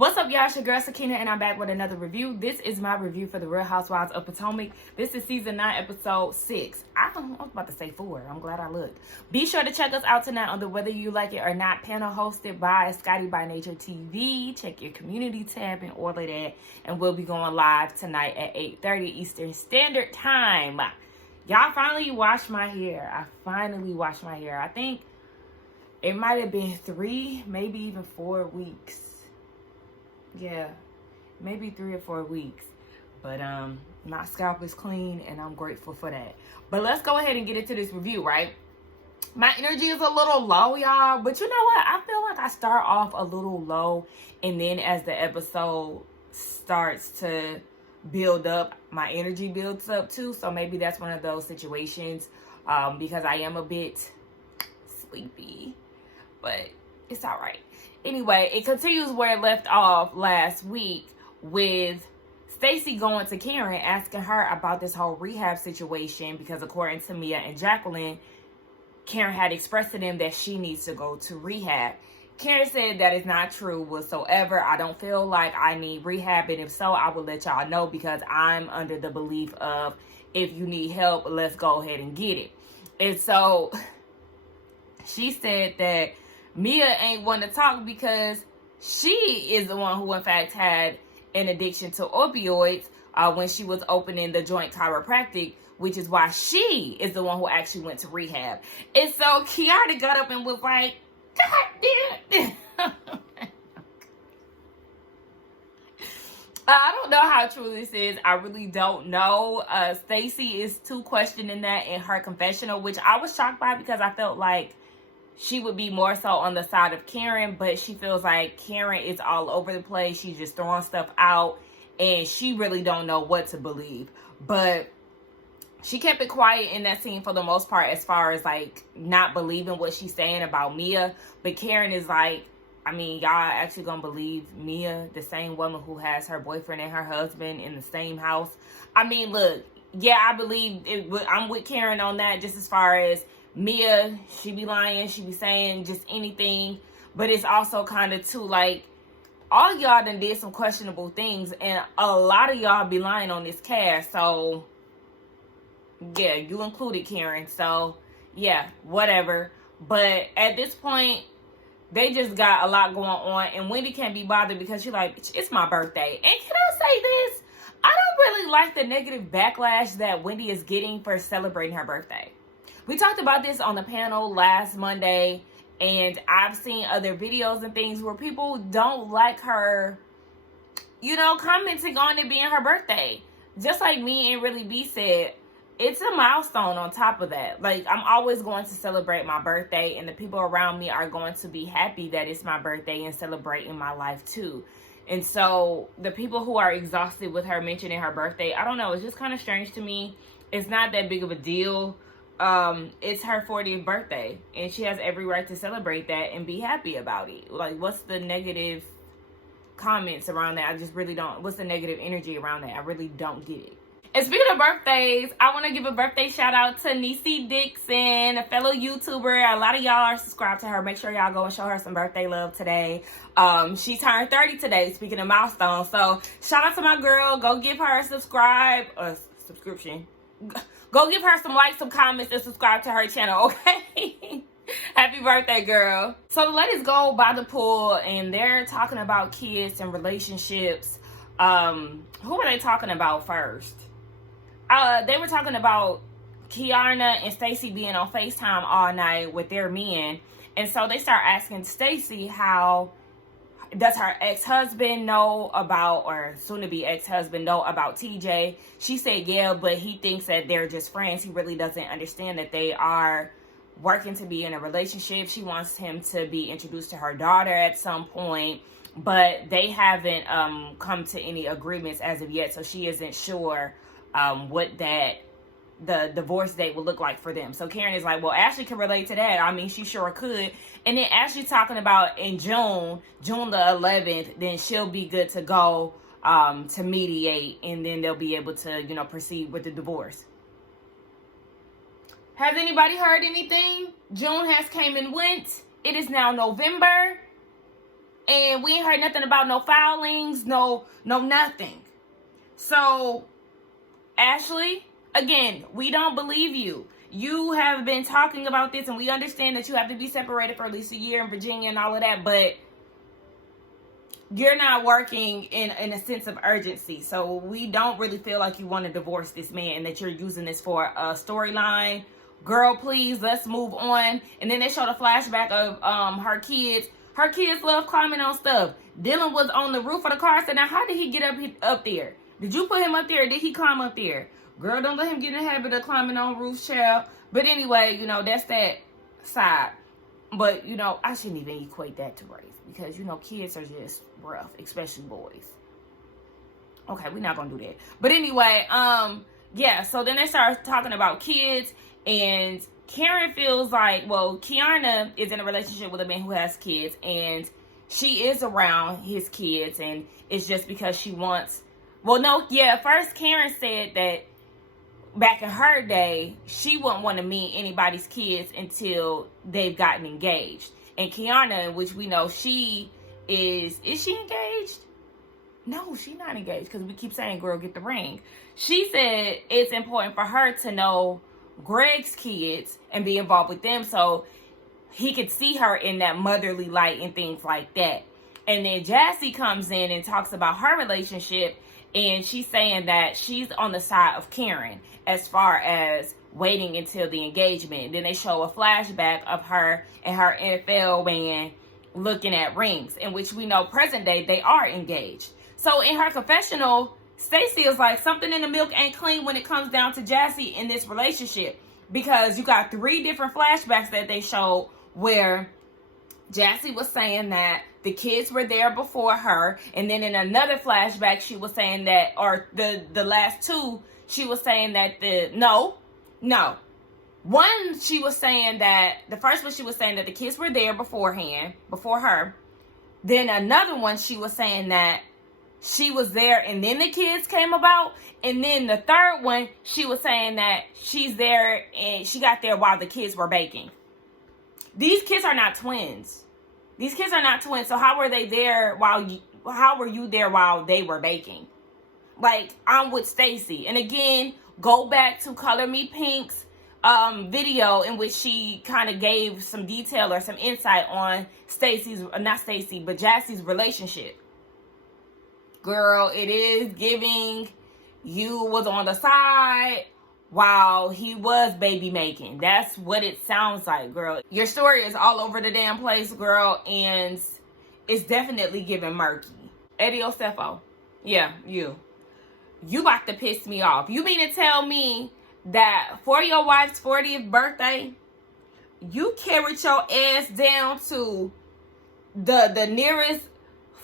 What's up, y'all? It's your girl Sakina, and I'm back with another review. This is my review for the Real Housewives of Potomac. This is season 9, episode 6. I was about to say 4. I'm glad I looked. Be sure to check us out tonight on the Whether You Like It or Not panel hosted by Scotty by Nature TV. Check your community tab and all of that. And we'll be going live tonight at 8:30 Eastern Standard Time. Y'all finally washed my hair. I finally washed my hair. I think it might have been 3, maybe even 4 weeks. Yeah, maybe 3 or 4 weeks. But my scalp is clean and I'm grateful for that. But let's go ahead and get into this review, right? My energy is a little low, y'all. But you know what? I feel like I start off a little low, and then as the episode starts to build up, my energy builds up too. So maybe that's one of those situations because I am a bit sleepy. But it's all right. Anyway, it continues where it left off last week with Stacey going to Karen, asking her about this whole rehab situation because according to Mia and Jacqueline, Karen had expressed to them that she needs to go to rehab. Karen said that is not true whatsoever. I don't feel like I need rehab, and if so, I will let y'all know because I'm under the belief of if you need help, let's go ahead and get it. And so she said that Mia ain't want to talk because she is the one who in fact had an addiction to opioids when she was opening the joint chiropractic, which is why she is the one who actually went to rehab. And so Kiara got up and was like, God damn. I don't know how true this is. I really don't know. Stacey is too questioning that in her confessional, which I was shocked by because I felt like she would be more so on the side of Karen, but she feels like Karen is all over the place. She's just throwing stuff out, and she really don't know what to believe. But she kept it quiet in that scene for the most part as far as, like, not believing what she's saying about Mia. But Karen is like, I mean, y'all actually gonna believe Mia, the same woman who has her boyfriend and her husband in the same house? I mean, look, yeah, I believe it. I'm with Karen on that, just as far as Mia, she be lying, she be saying just anything, but it's also kind of too, like, all y'all done did some questionable things, and a lot of y'all be lying on this cast, so, yeah, you included, Karen, so, yeah, whatever, but at this point, they just got a lot going on, and Wendy can't be bothered because she's like, it's my birthday, and can I say this? I don't really like the negative backlash that Wendy is getting for celebrating her birthday. We talked about this on the panel last Monday, and I've seen other videos and things where people don't like her, you know, commenting on it being her birthday. Just like me and Really B said, it's a milestone on top of that. Like, I'm always going to celebrate my birthday, and the people around me are going to be happy that it's my birthday and celebrating my life too. And so the people who are exhausted with her mentioning her birthday, I don't know, it's just kind of strange to me. It's not that big of a deal. It's her 40th birthday, and she has every right to celebrate that and be happy about it. Like, what's the negative comments around that? I just really don't. What's the negative energy around that? I really don't get it. And speaking of birthdays, I want to give a birthday shout out to Niecy Dixon, a fellow YouTuber. A lot of y'all are subscribed to her. Make sure y'all go and show her some birthday love today. She turned 30 today, speaking of milestones. So shout out to my girl. Go give her a subscription. Go give her some likes, some comments, and subscribe to her channel, okay? Happy birthday, girl. So the ladies go by the pool, and they're talking about kids and relationships. Who were they talking about first? They were talking about Kiana and Stacey being on FaceTime all night with their men. And so they start asking Stacey how does her ex-husband know about, or soon-to-be ex-husband know about TJ? She said, yeah, but he thinks that they're just friends. He really doesn't understand that they are working to be in a relationship. She wants him to be introduced to her daughter at some point, but they haven't come to any agreements as of yet, so she isn't sure what the divorce date will look like for them. So Karen is like, well, Ashley can relate to that. I mean, she sure could. And then Ashley talking about in June the 11th, then she'll be good to go to mediate, and then they'll be able to, you know, proceed with the divorce. Has anybody heard anything? June has came and went. It is now November. And we ain't heard nothing about no foulings, no nothing. So, Ashley, again, we don't believe you. You have been talking about this, and we understand that you have to be separated for at least a year in Virginia and all of that, but you're not working in a sense of urgency. So we don't really feel like you want to divorce this man and that you're using this for a storyline. Girl, please, let's move on. And then they showed a flashback of her kids. Her kids love climbing on stuff. Dylan was on the roof of the car. So now how did he get up there? Did you put him up there or did he climb up there? Girl, don't let him get in the habit of climbing on roofs, child. But anyway, you know, that's that side. But, you know, I shouldn't even equate that to race. Because, you know, kids are just rough, especially boys. Okay, we're not going to do that. But anyway, yeah, so then they start talking about kids. And Karen feels like, well, Kiana is in a relationship with a man who has kids. And she is around his kids. And it's just because she wants... Well, no, yeah, first Karen said that back in her day, she wouldn't want to meet anybody's kids until they've gotten engaged. And Kiana, which we know she is she engaged? No, she's not engaged because we keep saying, girl, get the ring. She said it's important for her to know Greg's kids and be involved with them so he could see her in that motherly light and things like that. And then Jassy comes in and talks about her relationship, and she's saying that she's on the side of Karen as far as waiting until the engagement. Then they show a flashback of her and her NFL man looking at rings, in which we know present day they are engaged. So in her confessional, Stacey is like, something in the milk ain't clean when it comes down to Jassy in this relationship, because you got 3 different flashbacks that they showed where Jassy was saying that the kids were there before her, and then in another flashback she was saying that, or the last 2, she was saying that one, she was saying that, the first one she was saying that the kids were there before her. Then another one she was saying that she was there and then the kids came about. And then the third one, she was saying that she's there and she got there while the kids were baking. These kids are not twins. So how were they there how were you there while they were baking? Like, I'm with Stacey. And again, go back to Color Me Pink's video in which she kind of gave some detail or some insight on Jassy's relationship. Girl, it is giving you was on the side while he was baby making. That's what it sounds like, girl. Your story is all over the damn place, girl, and it's definitely giving murky. Eddie Osefo, yeah, you about to piss me off. You mean to tell me that for your wife's 40th birthday, you carried your ass down to the nearest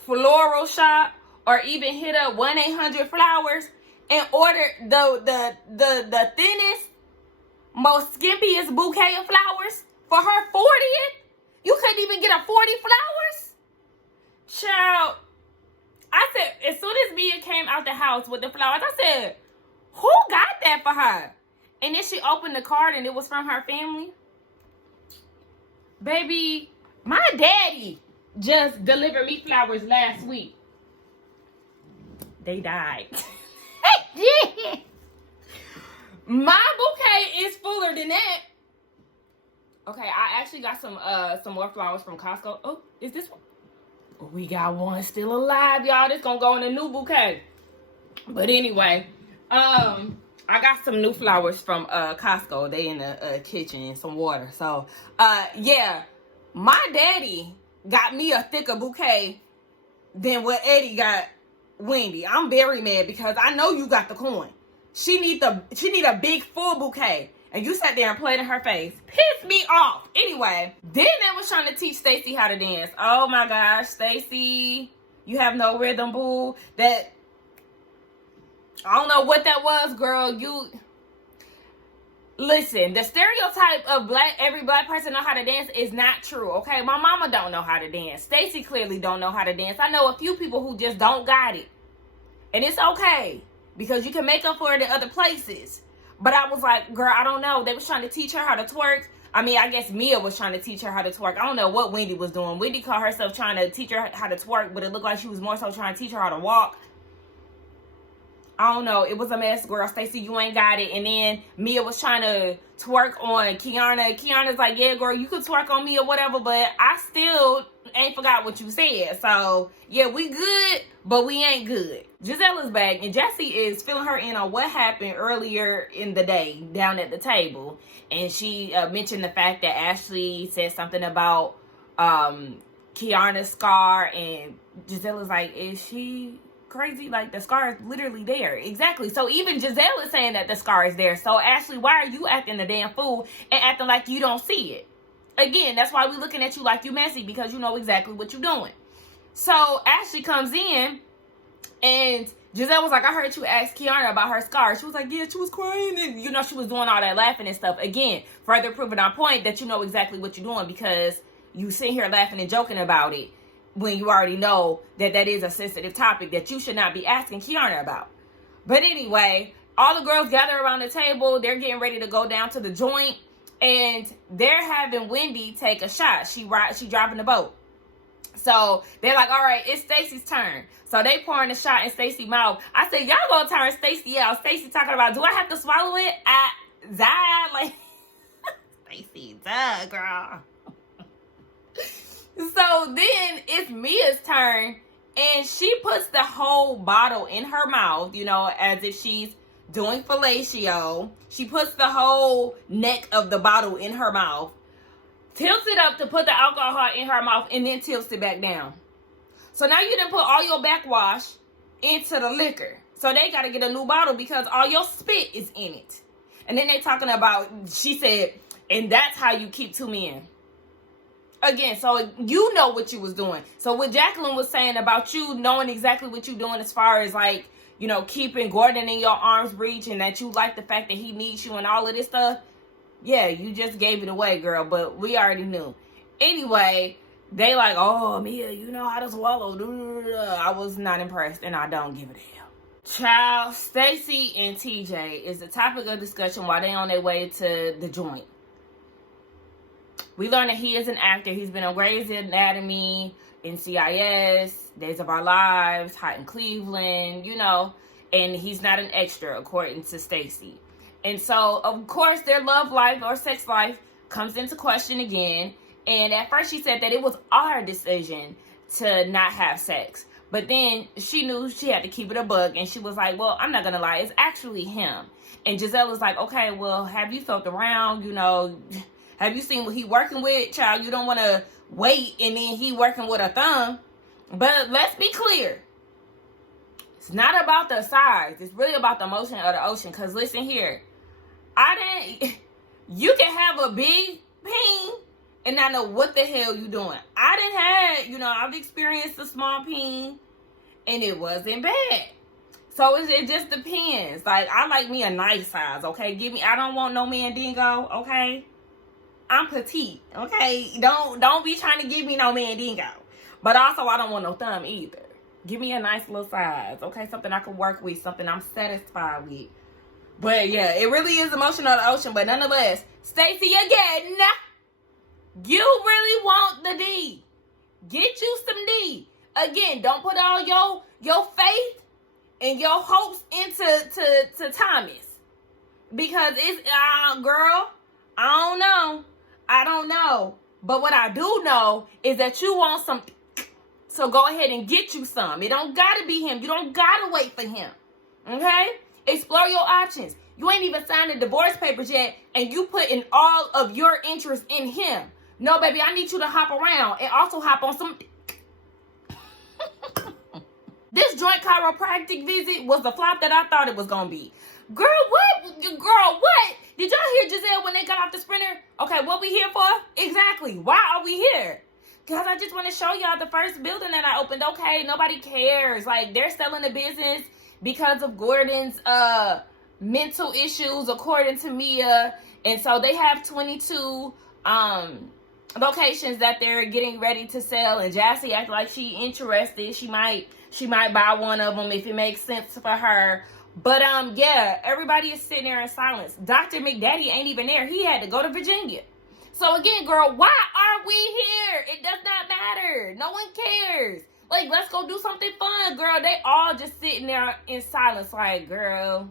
floral shop or even hit up 1-800-Flowers and ordered the thinnest, most skimpiest bouquet of flowers for her 40th? You couldn't even get a 40 flowers? Child, I said, as soon as Mia came out the house with the flowers, I said, who got that for her? And then she opened the card and it was from her family. Baby, my daddy just delivered me flowers last week. They died. My bouquet is fuller than that. Okay, I actually got some more flowers from Costco. Oh, is this one? We got one still alive, y'all. This gonna go in a new bouquet. But anyway, I got some new flowers from Costco. They in the kitchen and some water. So, yeah, my daddy got me a thicker bouquet than what Eddie got Wendy. I'm very mad because I know you got the coin. She need a big full bouquet. And you sat there and played in her face. Pissed me off. Anyway, then they was trying to teach Stacey how to dance. Oh my gosh, Stacey, you have no rhythm, boo. That, I don't know what that was, girl. You, listen, the stereotype of every black person know how to dance is not true, okay? My mama don't know how to dance. Stacey clearly don't know how to dance. I know a few people who just don't got it. And it's okay, because you can make up for it in other places. But I was like, girl, I don't know. They was trying to teach her how to twerk. I mean, I guess Mia was trying to teach her how to twerk. I don't know what Wendy was doing. Wendy caught herself trying to teach her how to twerk, but it looked like she was more so trying to teach her how to walk. I don't know. It was a mess, girl. Stacey, you ain't got it. And then Mia was trying to twerk on Kiana. Kiana's like, yeah, girl, you could twerk on me or whatever, but I still ain't forgot what you said. So, yeah, we good, but we ain't good. Giselle is back, and Jessie is filling her in on what happened earlier in the day down at the table. And she mentioned the fact that Ashley said something about Kiana's scar, and Giselle is like, is she crazy? Like, the scar is literally there. Exactly. So even Giselle is saying that the scar is there. So Ashley, why are you acting a damn fool and acting like you don't see it? Again, that's why we looking at you like you messy, because you know exactly what you're doing. So Ashley comes in, and Giselle was like, I heard you ask Kiana about her scar. She was like, yeah, she was crying, and you know, she was doing all that laughing and stuff. Again, further proving our point that you know exactly what you're doing, because you sit here laughing and joking about it when you already know that that is a sensitive topic that you should not be asking Kiana about. But anyway, all the girls gather around the table. They're getting ready to go down to the joint, and they're having Wendy take a shot. She driving the boat. So they're like, all right, it's Stacey's turn. So they pouring the shot in Stacey's mouth. I said, y'all gonna turn Stacey out. Stacey talking about, do I have to swallow it? Like, Stacey, duh, girl. So then it's Mia's turn, and she puts the whole bottle in her mouth, you know, as if she's doing fellatio. She puts the whole neck of the bottle in her mouth, tilts it up to put the alcohol in her mouth, and then tilts it back down. So now you done put all your backwash into the liquor. So they got to get a new bottle because all your spit is in it. And then they talking about, she said, and that's how you keep two men. Again, so you know what you was doing. So what Jacqueline was saying about you knowing exactly what you're doing as far as, like, you know, keeping Gordon in your arm's reach, and that you like the fact that he needs you and all of this stuff. Yeah, you just gave it away, girl, but we already knew. Anyway, they like, oh, Mia, you know how to swallow. I was not impressed, and I don't give a damn. Child, Stacey and TJ is the topic of discussion while they on their way to the joint. We learned that he is an actor. He's been on Grey's Anatomy, NCIS, Days of Our Lives, Hot in Cleveland, you know, and he's not an extra, according to Stacey. And so, of course, their love life or sex life comes into question again. And at first she said that it was our decision to not have sex. But then she knew she had to keep it a buck. And she was like, well, I'm not going to lie. It's actually him. And Giselle was like, okay, well, have you felt around? You know, have you seen what he working with? Child, you don't want to wait and then he working with a thumb. But let's be clear. It's not about the size. It's really about the motion of the ocean. Because listen here. You can have a big peen and not know what the hell you doing. I've experienced a small peen and it wasn't bad. So it just depends. Like, I like me a nice size, okay? I don't want no mandingo, okay? I'm petite, okay? Don't be trying to give me no mandingo. But also, I don't want no thumb either. Give me a nice little size, okay? Something I can work with, something I'm satisfied with. But yeah, it really is emotional of the ocean. But nonetheless, Stacey, again, you really want the D. Get you some D. Again, don't put all your faith and your hopes into Thomas. Because it's, girl, I don't know. But what I do know is that you want some. So go ahead and get you some. It don't got to be him. You don't got to wait for him. Okay? Explore your options. You ain't even signed the divorce papers yet, and you putting all of your interest in him. No, baby, I need you to hop around and also hop on some. This joint chiropractic visit was the flop that I thought it was going to be. Girl, what? Did y'all hear Giselle when they got off the Sprinter? Okay, what we here for? Exactly. Why are we here? Because I just want to show y'all the first building that I opened. Okay, nobody cares. Like, they're selling the business because of Gordon's mental issues, according to Mia. And so they have 22 locations that they're getting ready to sell. And Jassy acts like she interested. She might buy one of them if it makes sense for her. But yeah, everybody is sitting there in silence. Dr. McDaddy ain't even there. He had to go to Virginia. So again, girl, why are we here? It does not matter. No one cares. Like, let's go do something fun, girl. They all just sitting there in silence like, girl,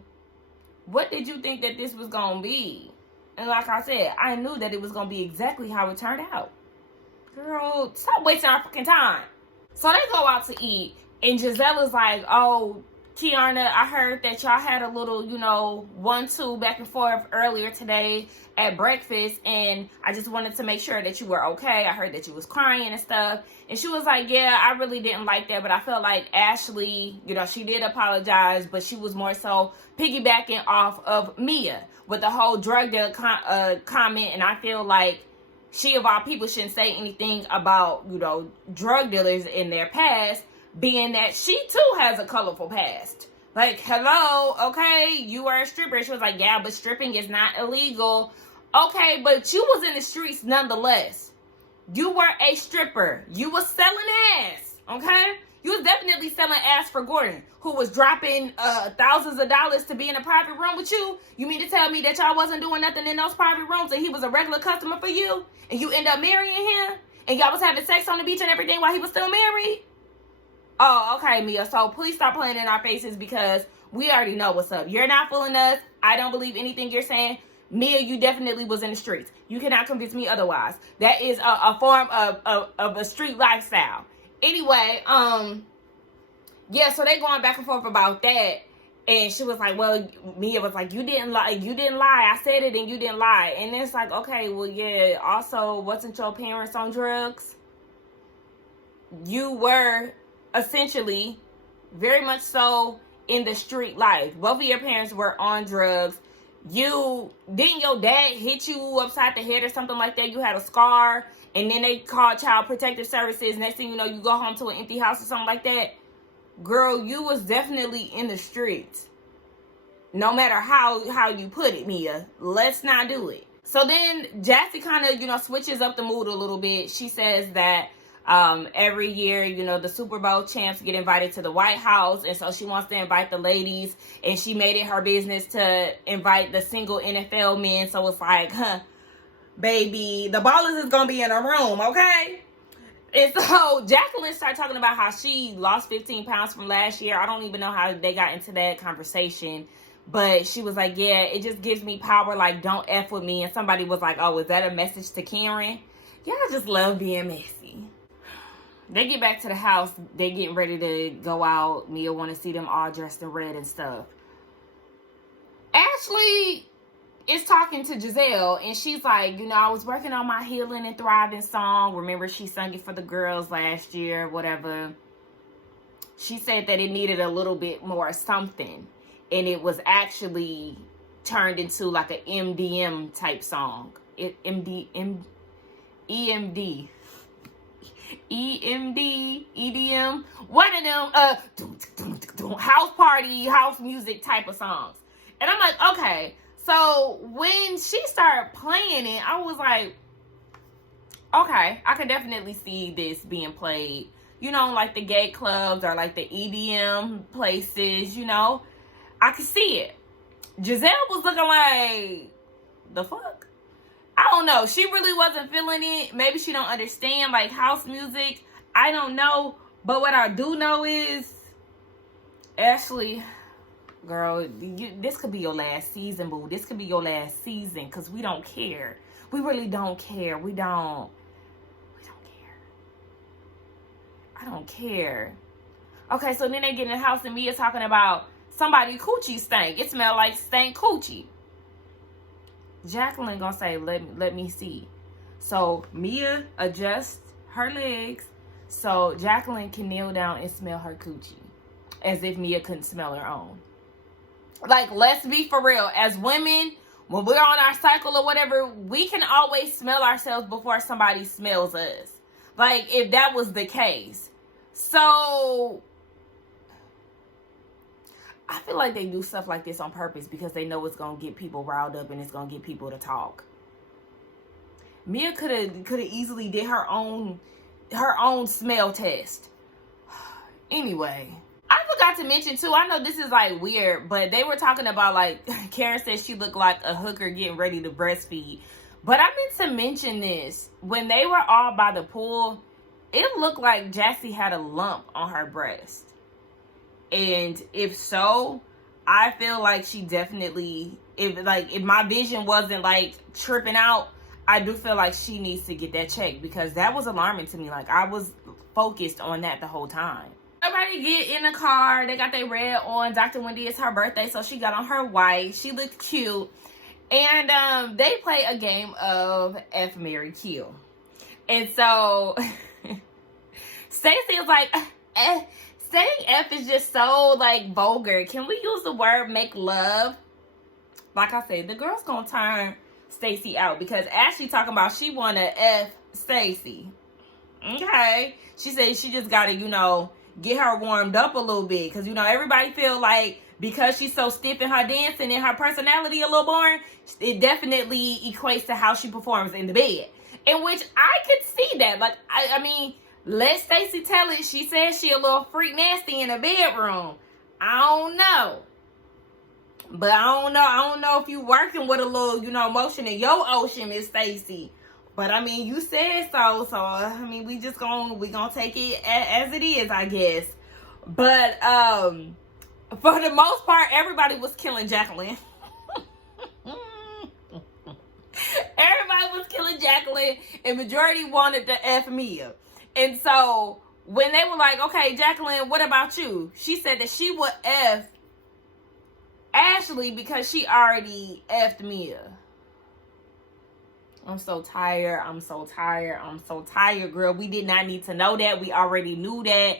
what did you think that this was going to be? And like I said, I knew that it was going to be exactly how it turned out. Girl, stop wasting our fucking time. So they go out to eat, and Giselle is like, oh, Kiana, I heard that y'all had a little, 1-2 back and forth earlier today at breakfast, and I just wanted to make sure that you were okay. I heard that you was crying and stuff. And she was like, yeah, I really didn't like that, but I felt like Ashley, she did apologize, but she was more so piggybacking off of Mia with the whole drug dealer comment, and I feel like she, of all people, shouldn't say anything about, drug dealers in their past, being that she too has a colorful past. Like, hello, okay, you were a stripper. She was like, yeah, but stripping is not illegal. Okay, but you was in the streets nonetheless. You were a stripper. You was selling ass, okay? You was definitely selling ass for Gordon, who was dropping thousands of dollars to be in a private room with you. You mean to tell me that y'all wasn't doing nothing in those private rooms and he was a regular customer for you? And you end up marrying him? And y'all was having sex on the beach and everything while he was still married? Oh, okay, Mia. So please stop playing in our faces because we already know what's up. You're not fooling us. I don't believe anything you're saying. Mia, you definitely was in the streets. You cannot convince me otherwise. That is a form of a street lifestyle. Anyway, yeah, so they going back and forth about that. And she was like, well, Mia was like, you didn't lie. I said it and you didn't lie. And it's like, okay, well, yeah, also, wasn't your parents on drugs? You were essentially very much so in the street life. Both of your parents were on drugs. Didn't your dad hit you upside the head or something like that? You had a scar and then they called Child Protective Services. Next thing you know, you go home to an empty house or something like that. Girl, you was definitely in the streets. No matter how you put it, Mia. Let's not do it. So then Jassy kind of, switches up the mood a little bit. She says that every year, the Super Bowl champs get invited to the White House. And so she wants to invite the ladies. And she made it her business to invite the single NFL men. So it's like, baby, the ballers is going to be in a room, okay? And so Jacqueline started talking about how she lost 15 pounds from last year. I don't even know how they got into that conversation. But she was like, yeah, it just gives me power. Like, don't F with me. And somebody was like, oh, is that a message to Karen? Yeah, I just love being messy. They get back to the house. They getting ready to go out. Mia want to see them all dressed in red and stuff. Ashley is talking to Giselle, and she's like, I was working on my Healing and Thriving song. Remember, she sung it for the girls last year, whatever. She said that it needed a little bit more something, and it was actually turned into like an MDM type song. EMD, EDM, one of them house party, house music type of songs. And I'm like, okay. So when she started playing it, I was like, okay, I could definitely see this being played, like the gay clubs or like the EDM places, I could see it. Giselle was looking like, the fuck? I don't know. She really wasn't feeling it. Maybe she don't understand like house music. I don't know. But what I do know is, Ashley, girl, this could be your last season, boo. This could be your last season because we don't care. We really don't care. We don't care. I don't care. Okay, so then they get in the house and Mia talking about somebody coochie stank. It smelled like stank coochie. Jacqueline gonna say, let me see. So Mia adjusts her legs so Jacqueline can kneel down and smell her coochie. As if Mia couldn't smell her own. Like, let's be for real. As women, when we're on our cycle or whatever, we can always smell ourselves before somebody smells us. Like, if that was the case. So I feel like they do stuff like this on purpose because they know it's going to get people riled up and it's going to get people to talk. Mia could have easily did her own smell test. Anyway, I forgot to mention too, I know this is like weird, but they were talking about like, Karen said she looked like a hooker getting ready to breastfeed. But I meant to mention this. When they were all by the pool, it looked like Jassy had a lump on her breast. And if so, I feel like she definitely, if my vision wasn't like tripping out, I do feel like she needs to get that checked, because that was alarming to me. Like, I was focused on that the whole time. Everybody get in the car. They got their red on. Dr. Wendy, it's her birthday, so she got on her white. She looked cute. And they play a game of F, Marry, Kill. And so Stacey is like, saying F is just so like vulgar. Can we use the word make love? Like I said, the girl's gonna turn Stacey out, because Ashley talking about she wanna F Stacey. Okay. She said she just gotta, get her warmed up a little bit. Because, everybody feel like because she's so stiff in her dancing and her personality a little boring, it definitely equates to how she performs in the bed. In which I could see that. Like, I mean, let Stacey tell it. She says she a little freak nasty in the bedroom. I don't know. But I don't know if you working with a little, motion in your ocean, Miss Stacey. But I mean, you said so. So I mean, we gonna take it as it is, I guess. But for the most part, everybody was killing Jacqueline. Everybody was killing Jacqueline, and majority wanted to F Mia. And so when they were like, okay, Jacqueline, what about you? She said that she would F Ashley because she already F'd Mia. I'm so tired. I'm so tired, girl. We did not need to know that. We already knew that.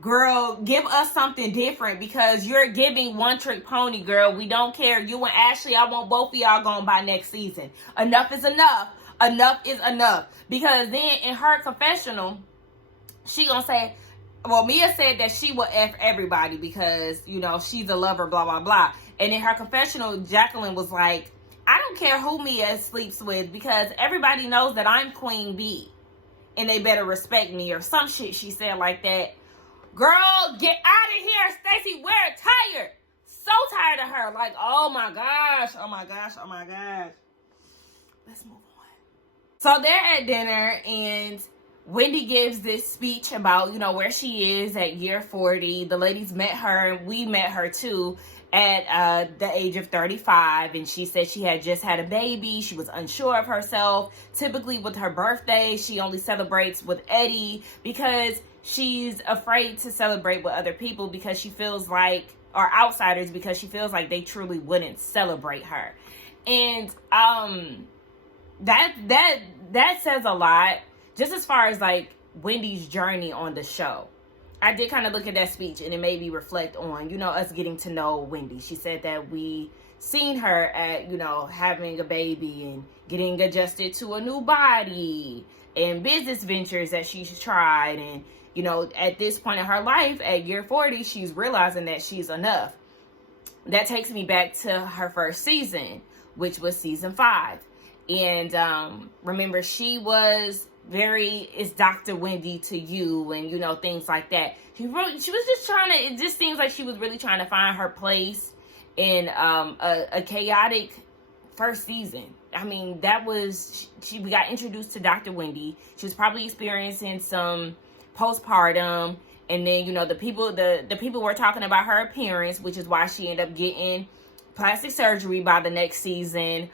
Girl, give us something different, because you're giving one trick pony, girl. We don't care. You and Ashley, I want both of y'all going by next season. Enough is enough. Enough is enough. Because then in her confessional, she gonna say, well, Mia said that she will F everybody because, she's a lover, blah, blah, blah. And in her confessional, Jacqueline was like, I don't care who Mia sleeps with, because everybody knows that I'm Queen Bee. And they better respect me, or some shit she said like that. Girl, get out of here, Stacey. We're tired. So tired of her. Like, oh my gosh. Let's move on. So they're at dinner, and Wendy gives this speech about, where she is at year 40. The ladies met her, and we met her too, at the age of 35. And she said she had just had a baby. She was unsure of herself. Typically with her birthday, she only celebrates with Eddie, because she's afraid to celebrate with other people, because she feels like, or outsiders, because she feels like they truly wouldn't celebrate her. And that says a lot, just as far as like Wendy's journey on the show. I did kind of look at that speech, and it made me reflect on, us getting to know Wendy. She said that we seen her at, having a baby and getting adjusted to a new body, and business ventures that she's tried. And, at this point in her life, at year 40, she's realizing that she's enough. That takes me back to her first season, which was season 5. And remember, she was very, it's Dr. Wendy to you, and things like that. She was just trying to, it just seems like she was really trying to find her place in a chaotic first season. I mean, that was, we got introduced to Dr. Wendy. She was probably experiencing some postpartum, and then the people were talking about her appearance, which is why she ended up getting plastic surgery by the next season.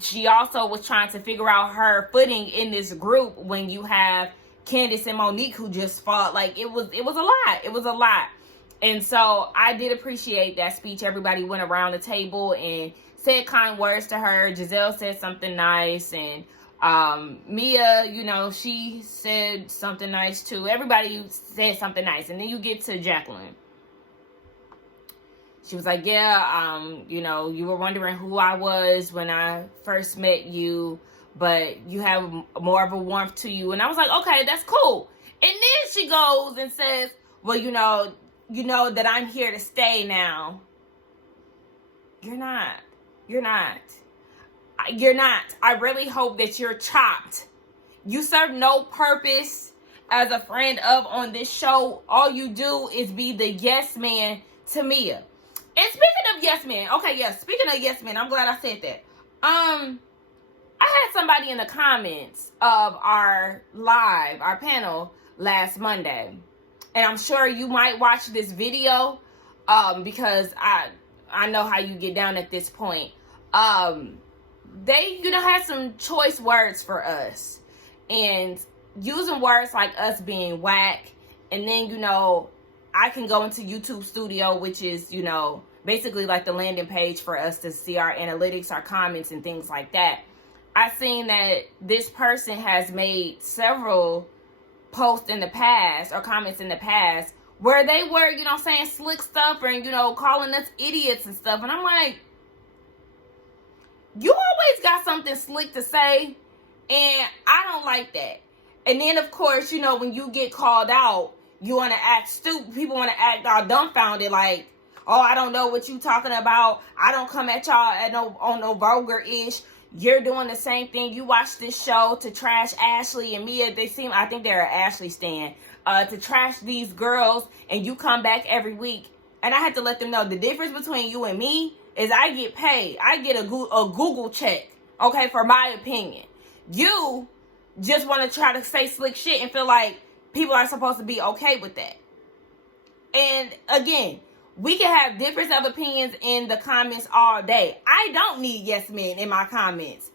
She also was trying to figure out her footing in this group when you have Candace and Monique who just fought. Like, it was a lot. And so I did appreciate that speech. Everybody went around the table and said kind words to her. Giselle said something nice, and Mia, she said something nice too. Everybody said something nice. And then you get to Jacqueline. She was like, yeah, you were wondering who I was when I first met you, but you have more of a warmth to you. And I was like, okay, that's cool. And then she goes and says, well, you know that I'm here to stay now. You're not. I really hope that you're chopped. You serve no purpose as a friend of on this show. All you do is be the yes man to Mia. And speaking of yes men, okay, yeah, speaking of yes men, I'm glad I said that. I I had somebody in the comments of our panel last Monday, and I'm sure you might watch this video because I know how you get down at this point. They, had some choice words for us, and using words like us being whack, and then, I can go into YouTube Studio, which is, basically like the landing page for us to see our analytics, our comments, and things like that. I've seen that this person has made several posts in the past or comments in the past where they were, saying slick stuff and, calling us idiots and stuff. And I'm like, you always got something slick to say, and I don't like that. And then, of course, when you get called out, you want to act stupid. People want to act all dumbfounded, like, oh, I don't know what you talking about. I don't come at y'all on no vulgar-ish. You're doing the same thing. You watch this show to trash Ashley and Mia. I think they're an Ashley stan. To trash these girls, and you come back every week. And I had to let them know the difference between you and me is I get paid. I get a Google check, okay, for my opinion. You just want to try to say slick shit and feel like people are supposed to be okay with that. And again, we can have difference of opinions in the comments all day. I don't need yes men in my comments.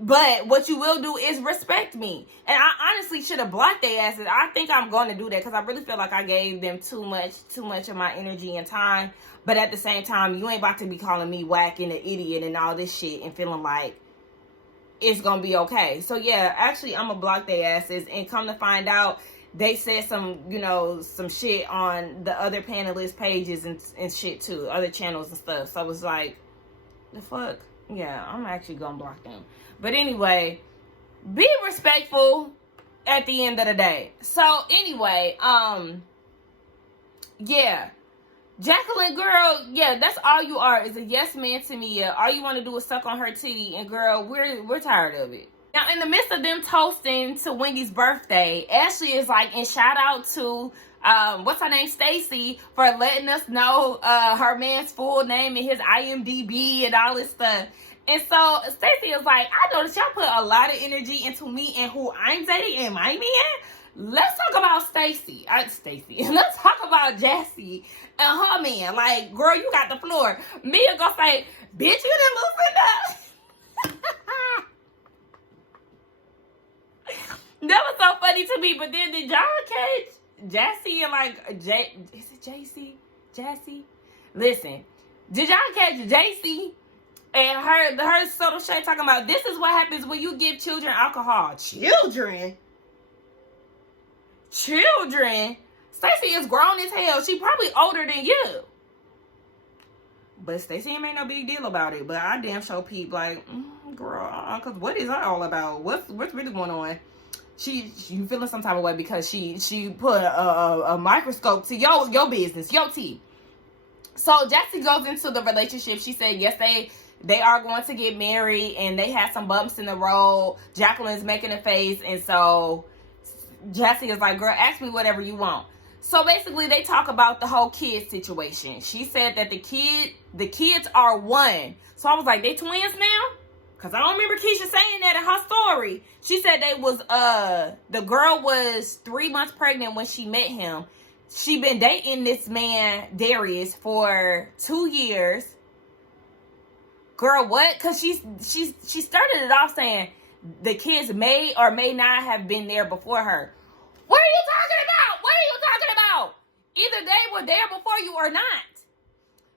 But what you will do is respect me. And I honestly should have blocked their asses. I think I'm going to do that because I really feel like I gave them too much of my energy and time. But at the same time, you ain't about to be calling me whack and an idiot and all this shit and feeling like it's going to be okay. So yeah, actually, I'm going to block their asses. And come to find out, they said some, some shit on the other panelists' pages and shit too. Other channels and stuff. So I was like, the fuck? Yeah, I'm actually going to block them. But anyway, be respectful at the end of the day. So anyway, yeah. Jacqueline, girl, yeah, that's all you are, is a yes man to me. Yeah, all you want to do is suck on her titty, and girl, we're tired of it. Now, in the midst of them toasting to Wendy's birthday, Ashley is like, and shout out to what's her name, Stacy, for letting us know her man's full name and his IMDb and all this stuff. And so Stacey is like, I noticed y'all put a lot of energy into me and who I'm dating and my man. Let's talk about Stacey. Let's talk about Jessie and her man. Like, girl, you got the floor. Mia gonna say, bitch, you done loosened up. That was so funny to me. But then did y'all catch Jessie and like, is it JC? Jessie? Listen, did y'all catch JC? And her subtle shade talking about, this is what happens when you give children alcohol. Children? Stacey is grown as hell. She probably older than you. But Stacey ain't made no big deal about it. But I damn sure peep like, girl, cause what is that all about? What's really going on? You feeling some type of way because she put a microscope to your business, your tea. So Jessie goes into the relationship. She said, yes, they are going to get married, and they had some bumps in the road. Jacqueline's making a face, and so Jessie is like, girl, ask me whatever you want. So basically, they talk about the whole kid situation. She said that the kids are one. So I was like, they twins now? Because I don't remember Keisha saying that in her story. She said the girl was 3 months pregnant when she met him. She been dating this man, Darius, for 2 years. Girl, what? Because she started it off saying the kids may or may not have been there before her. What are you talking about? What are you talking about? Either they were there before you or not.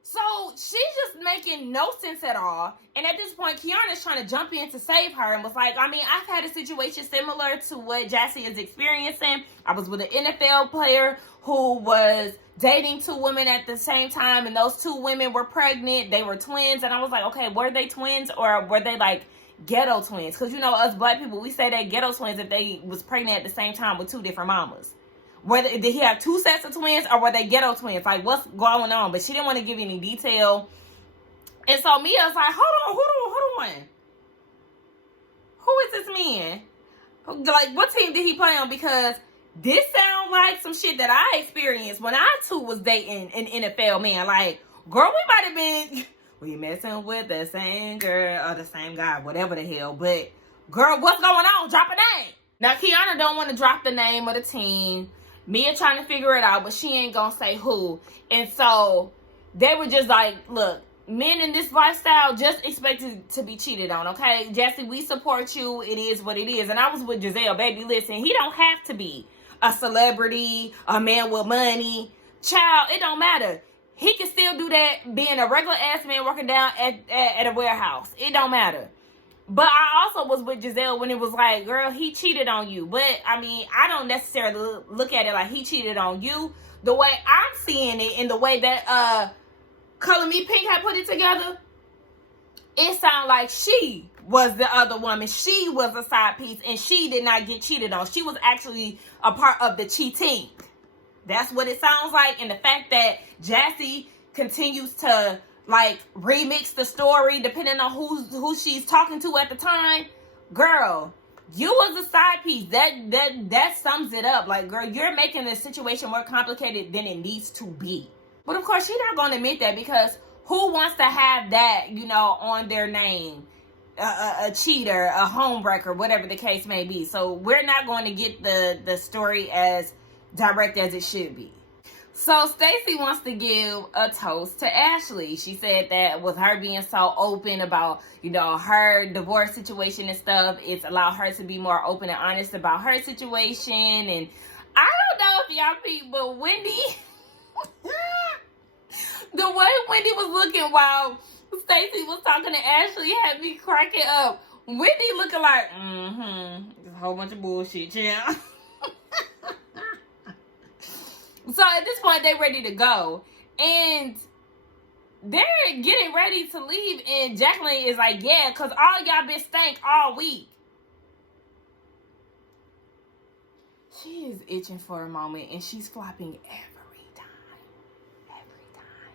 So she's just making no sense at all. And at this point, Kiana's trying to jump in to save her and was like, I mean, I've had a situation similar to what Jessie is experiencing. I was with an NFL player who was dating 2 women at the same time, and those 2 women were pregnant. They were twins. And I was like, okay, were they twins or were they like ghetto twins? Because, us black people, we say they ghetto twins if they was pregnant at the same time with 2 different mamas. Did he have 2 sets of twins or were they ghetto twins? Like, what's going on? But she didn't want to give any detail. And so Mia's like, hold on. Who is this man? Like, what team did he play on? Because this sounds like some shit that I experienced when I too was dating an NFL man. Like, girl, we might have been, we messing with the same girl or the same guy, whatever the hell. But girl, what's going on? Drop a name. Now, Kiana don't want to drop the name of the team. Mia trying to figure it out, but she ain't gonna say who. And so they were just like, look, men in this lifestyle just expected to be cheated on, okay? Jesse, we support you. It is what it is. And I was with Giselle, baby, listen, he don't have to be a celebrity, a man with money. Child, it don't matter. He can still do that being a regular ass man working down at a warehouse. It don't matter. But I also was with Giselle when it was like, girl, he cheated on you. But, I mean, I don't necessarily look at it like he cheated on you. The way I'm seeing it and the way that Color Me Pink had put it together, it sounded like she was the other woman. She was a side piece and she did not get cheated on. She was actually a part of the cheating. That's what it sounds like. And the fact that Jassy continues to like remix the story depending on who she's talking to at the time, girl, you was a side piece. That sums it up. Like, girl, you're making the situation more complicated than it needs to be. But of course, she's not going to admit that, because who wants to have that, you know, on their name? A cheater, a homebreaker, whatever the case may be. So we're not going to get the story as direct as it should be. So Stacey wants to give a toast to Ashley. She said that with her being so open about, you know, her divorce situation and stuff, it's allowed her to be more open and honest about her situation. And I don't know if y'all think, but Wendy, the way Wendy was looking while Stacey was talking to Ashley had me cracking up. Wendy looking like, a whole bunch of bullshit, yeah. So at this point, they're ready to go. And they're getting ready to leave. And Jacqueline is like, yeah, because all y'all been stank all week. She is itching for a moment. And she's flopping every time. Every time.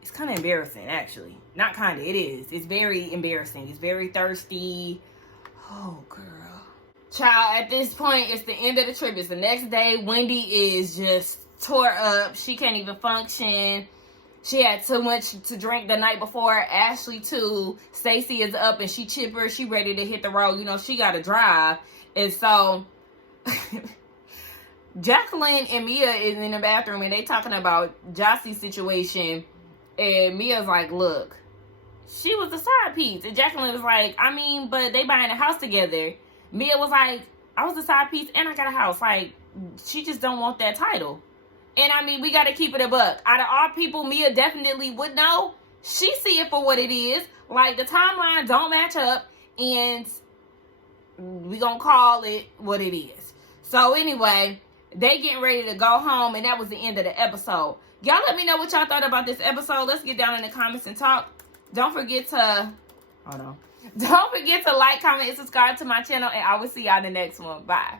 It's kind of embarrassing, actually. Not kind of. It is. It's very embarrassing. It's very thirsty. Oh, girl. Child, at this point, it's the end of the trip. It's the next day. Wendy is just tore up. She can't even function. She had too much to drink the night before. Ashley, too. Stacey is up and she chipper. She ready to hit the road. You know, she got to drive. And so, Jacqueline and Mia is in the bathroom and they talking about Jassie's situation. And Mia's like, look, she was a side piece. And Jacqueline was like, I mean, but they buying a house together. Mia was like, I was a side piece and I got a house. Like, she just don't want that title. And I mean, we got to keep it a buck. Out of all people, Mia definitely would know. She see it for what it is. Like, the timeline don't match up. And we gonna call it what it is. So anyway, they getting ready to go home. And that was the end of the episode. Y'all let me know what y'all thought about this episode. Let's get down in the comments and talk. Don't forget to... Hold on. Don't forget to like, comment, and subscribe to my channel, and I will see y'all in the next one. Bye.